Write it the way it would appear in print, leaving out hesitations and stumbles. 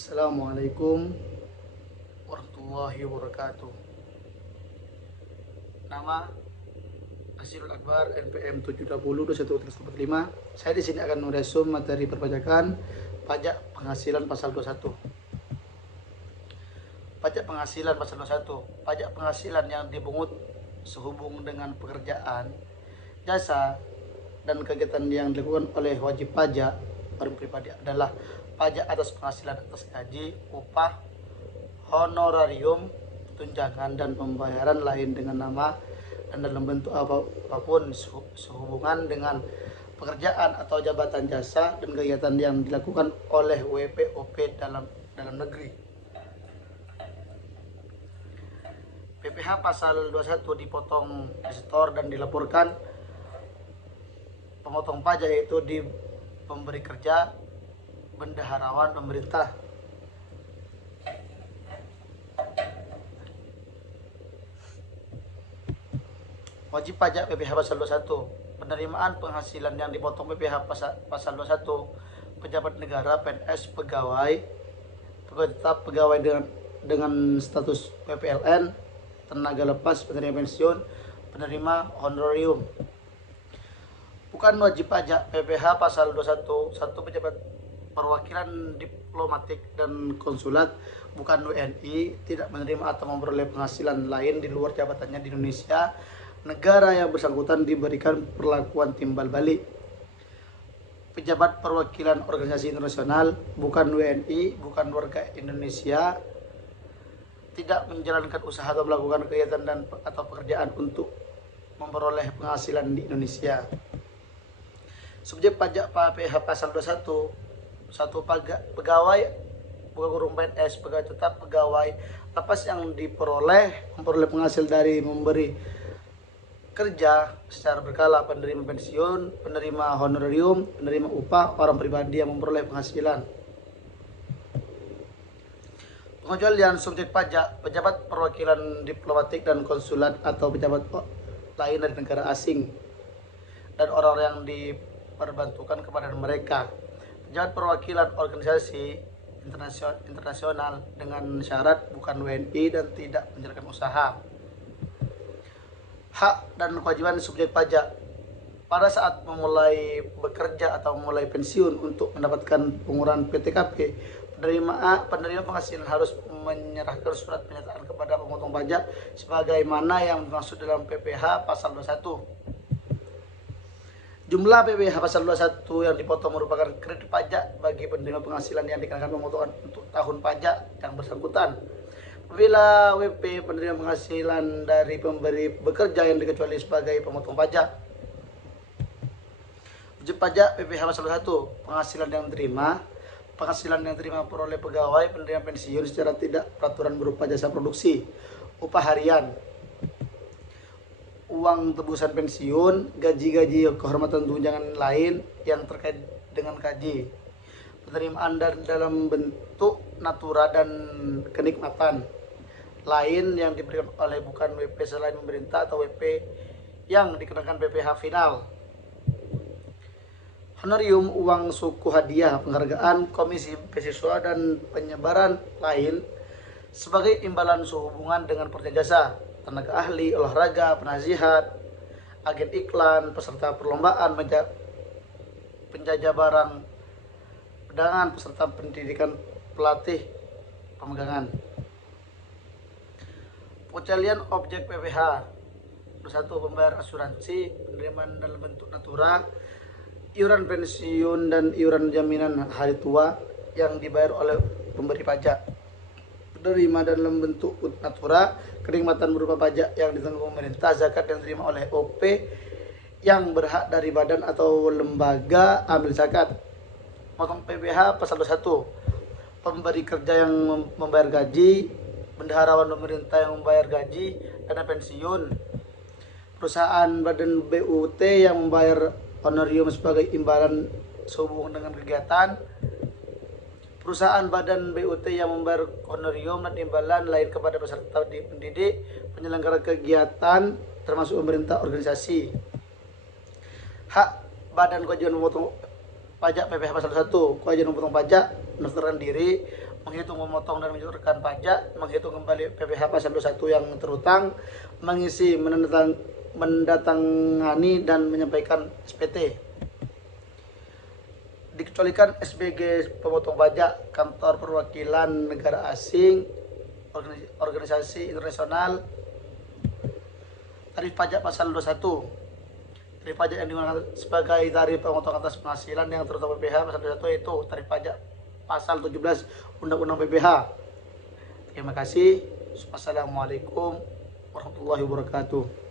Assalamualaikum warahmatullahi wabarakatuh. Nama Nasirul Akbar, NPM 7202145. Saya di sini akan meresum materi perpajakan pajak penghasilan pasal 21. Pajak penghasilan pasal 21. Pajak penghasilan yang dipungut sehubung dengan pekerjaan, jasa, dan kegiatan yang dilakukan oleh wajib pajak orang pribadi adalah pajak atas penghasilan atas gaji, upah, honorarium, tunjangan, dan pembayaran lain dengan nama dan dalam bentuk apapun sehubungan dengan pekerjaan atau jabatan jasa dan kegiatan yang dilakukan oleh WPOP dalam negeri. PPh pasal 21 dipotong, disetor, dan dilaporkan pemotong pajak yaitu di pemberi kerja, bendaharawan pemerintah. Wajib pajak PPh pasal 21. Penerimaan penghasilan yang dipotong PPh pasal 21 pejabat negara, PNS, pegawai tetap, pegawai dengan status PPLN, tenaga lepas, penerima pensiun, penerima honorarium. Bukan wajib pajak PPh pasal 21. Satu pejabat perwakilan diplomatik dan konsulat bukan WNI tidak menerima atau memperoleh penghasilan lain di luar jabatannya di Indonesia, negara yang bersangkutan diberikan perlakuan timbal balik. Pejabat perwakilan organisasi internasional bukan WNI, bukan warga Indonesia, tidak menjalankan usaha atau melakukan kegiatan dan atau pekerjaan untuk memperoleh penghasilan di Indonesia. Subjek pajak PPh pasal 21. Satu pegawai bukan kurung PNS, pegawai tetap, pegawai lepas yang memperoleh penghasil dari memberi kerja secara berkala, penerima pensiun, penerima honorarium, penerima upah, orang pribadi yang memperoleh penghasilan. Pengecualian subjek pajak pejabat perwakilan diplomatik dan konsulat atau pejabat lain dari negara asing dan orang-orang yang diperbantukan kepada mereka. Pejabat perwakilan organisasi internasional dengan syarat bukan WNI dan tidak menjalankan usaha. Hak dan kewajiban subjek pajak pada saat memulai bekerja atau memulai pensiun untuk mendapatkan pengurangan PTKP, penerima penghasilan harus menyerahkan surat pernyataan kepada pemotong pajak sebagaimana yang dimaksud dalam PPh pasal 21. Jumlah PPh pasal 21 yang dipotong merupakan kredit pajak bagi penerima penghasilan yang dikenakan pemotongan untuk tahun pajak yang bersangkutan. Apabila WP penerima penghasilan dari pemberi bekerja yang dikecuali sebagai pemotong pajak. Wajib pajak PPh pasal 1. Penghasilan yang diterima peroleh pegawai penerima pensiun secara tidak peraturan berupa jasa produksi, upah harian, uang tebusan pensiun, gaji-gaji, kehormatan, tunjangan lain yang terkait dengan gaji, penerimaan dalam bentuk natura dan kenikmatan lain yang diberikan oleh bukan WP selain pemerintah atau WP yang dikenakan PPh final. Honorarium, uang suku, hadiah, penghargaan, komisi beasiswa, dan penyebaran lain sebagai imbalan sehubungan dengan pekerja jasa, tenaga ahli, olahraga, penasihat, agen iklan, peserta perlombaan, penjajah barang pedagang, peserta pendidikan, pelatih, pemegangan. Pengecualian objek PPh. 1. Pembayar asuransi, penerimaan dalam bentuk natura, iuran pensiun dan iuran jaminan hari tua yang dibayar oleh pemberi pajak. Penerima dalam bentuk natura, kenikmatan berupa pajak yang ditanggung pemerintah, zakat yang diterima oleh OP yang berhak dari badan atau lembaga amil zakat. Potong PPh pasal 21. Pemberi kerja yang membayar gaji, bendaharawan pemerintah yang membayar gaji, dana pensiun, perusahaan badan BUT yang membayar honorarium sebagai imbalan sehubungan dengan kegiatan, perusahaan badan BUT yang membayar honorarium dan imbalan lain kepada peserta pendidik, penyelenggara kegiatan termasuk pemerintah organisasi. Hak badan kewajiban memotong pajak PPh pasal 1. Kewajiban memotong pajak mendaftarkan diri, menghitung, memotong dan menyetorkan pajak, menghitung kembali PPh pasal 21 yang terhutang, mengisi, mendatangani dan menyampaikan SPT. Dikecualikan SBG pemotong pajak, kantor perwakilan negara asing, organisasi internasional. Tarif pajak pasal 21. Tarif pajak yang digunakan sebagai tarif pemotong atas penghasilan yang terutama PPh pasal 21 yaitu tarif pajak pasal 17 Undang-Undang PPh. Terima kasih. Wassalamualaikum warahmatullahi wabarakatuh.